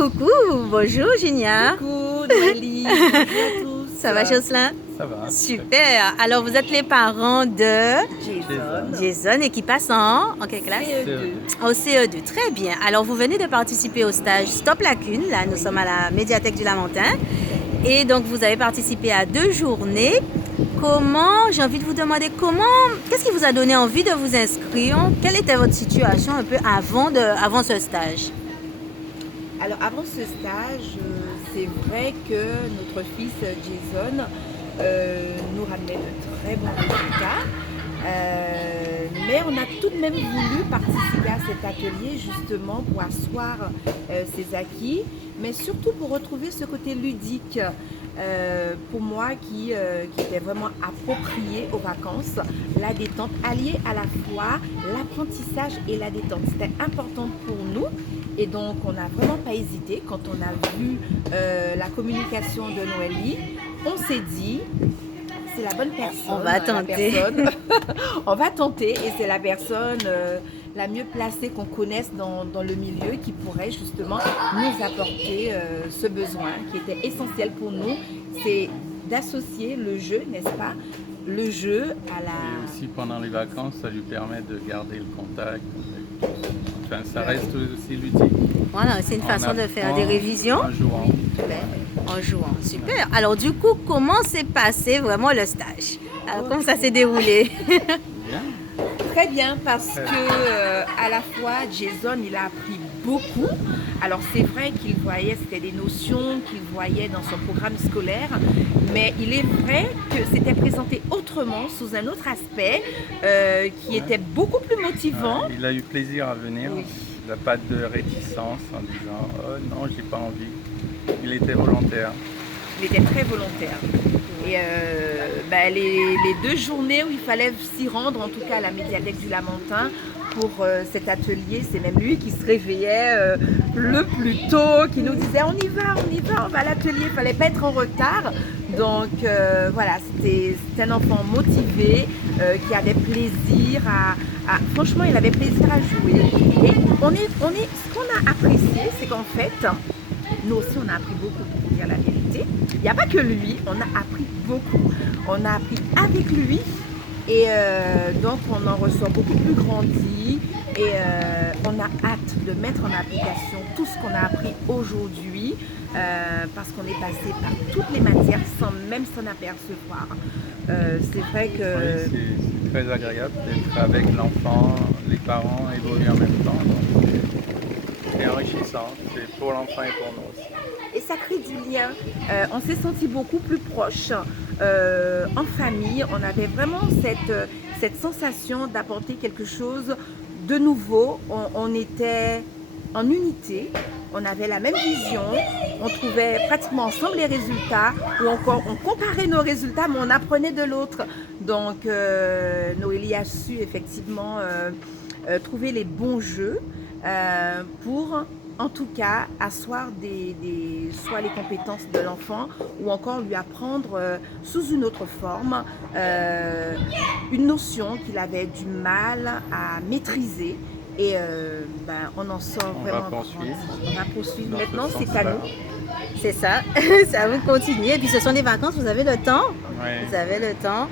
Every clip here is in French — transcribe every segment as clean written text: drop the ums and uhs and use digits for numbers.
coucou, bonjour Génia. Coucou Noélie, bonjour à tous. Ça va Jocelyn? Ça va. Super. Alors vous êtes les parents de Jason. Jason et qui passe en quelle classe? CE2. Au CE2. Très bien. Alors vous venez de participer au stage Stop Lacune. Là nous sommes à la médiathèque du Lamentin. Et donc vous avez participé à 2 journées. J'ai envie de vous demander qu'est-ce qui vous a donné envie de vous inscrire? Quelle était votre situation un peu avant ce stage? Alors avant ce stage, c'est vrai que notre fils Jason nous ramenait de très bons résultats. Mais on a tout de même voulu participer à cet atelier justement pour asseoir ses acquis, mais surtout pour retrouver ce côté ludique pour moi qui était vraiment approprié aux vacances, la détente, alliée à la fois l'apprentissage et la détente. C'était important pour nous et donc on n'a vraiment pas hésité quand on a vu la communication de Noélie. On s'est dit, c'est la bonne personne. On va tenter. On va tenter et c'est la personne la mieux placée qu'on connaisse dans le milieu qui pourrait justement nous apporter ce besoin qui était essentiel pour nous. C'est d'associer le jeu, n'est-ce pas? Le jeu à la... Et aussi pendant les vacances, ça lui permet de garder le contact. Enfin, ça reste aussi ludique. Voilà, c'est une façon de faire des révisions. En jouant. En jouant, super. Alors du coup, comment s'est passé vraiment le stage? Alors, comment ça s'est déroulé? Bien. Très bien parce que à la fois Jason il a appris beaucoup. Alors c'est vrai qu'il voyait, c'était des notions qu'il voyait dans son programme scolaire, mais il est vrai que c'était présenté autrement, sous un autre aspect, qui était beaucoup plus motivant. Il a eu plaisir à venir. Oui. Il n'a pas de réticence en disant « Oh non, j'ai pas envie ». Il était volontaire. Il était très volontaire. Et les 2 journées où il fallait s'y rendre, en tout cas à la médiathèque du Lamentin, pour cet atelier, c'est même lui qui se réveillait le plus tôt, qui nous disait on y va, on va à l'atelier, il ne fallait pas être en retard. Donc voilà, c'était un enfant motivé, qui avait plaisir franchement, il avait plaisir à jouer. Et ce qu'on a apprécié, c'est qu'en fait, nous aussi on a appris beaucoup, pour vous dire la vérité. Il n'y a pas que lui, on a appris beaucoup. On a appris avec lui et donc on en ressort beaucoup plus grandi et on a hâte de mettre en application tout ce qu'on a appris aujourd'hui parce qu'on est passé par toutes les matières sans même s'en apercevoir. C'est vrai que... Oui, c'est très agréable d'être avec l'enfant, les parents évoluent en même temps. Donc c'est enrichissant, c'est pour l'enfant et pour nous aussi. Et ça crée du lien. On s'est senti beaucoup plus proches en famille. On avait vraiment cette sensation d'apporter quelque chose de nouveau. On était en unité, on avait la même vision, on trouvait pratiquement ensemble les résultats, ou encore on comparait nos résultats, mais on apprenait de l'autre. Donc Noélie a su effectivement trouver les bons jeux pour en tout cas asseoir soit les compétences de l'enfant ou encore lui apprendre sous une autre forme une notion qu'il avait du mal à maîtriser et on en sort vraiment. On va poursuivre. Maintenant c'est à nous. C'est ça, c'est à vous de continuer. Et puis ce sont des vacances, vous avez le temps. Ouais. Vous avez le temps.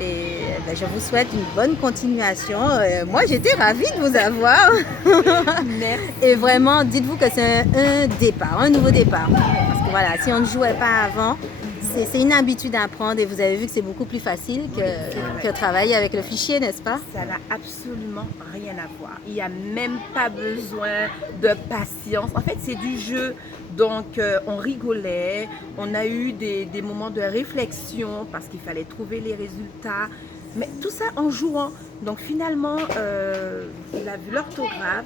Et je vous souhaite une bonne continuation. Moi, j'étais ravie de vous avoir. Merci. Et vraiment, dites-vous que c'est un départ, un nouveau départ. Parce que voilà, si on ne jouait pas avant, c'est une habitude à apprendre et vous avez vu que c'est beaucoup plus facile que travailler avec le fichier, n'est-ce pas? Ça n'a absolument rien à voir. Il n'y a même pas besoin de patience. En fait, c'est du jeu. Donc, on rigolait, on a eu des moments de réflexion parce qu'il fallait trouver les résultats. Mais tout ça en jouant. Donc finalement, vous avez vu l'orthographe,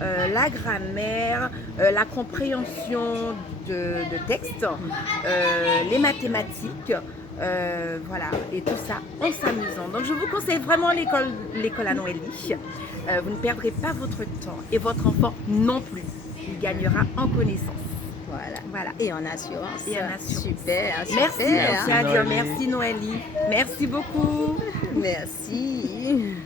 la grammaire, la compréhension de texte, les mathématiques, voilà, et tout ça en s'amusant. Donc je vous conseille vraiment l'école à Noélie. Vous ne perdrez pas votre temps et votre enfant non plus. Il gagnera en connaissance. Voilà. Et en assurance. Super. Merci, merci à Dieu. Merci Noélie. Merci beaucoup. Merci.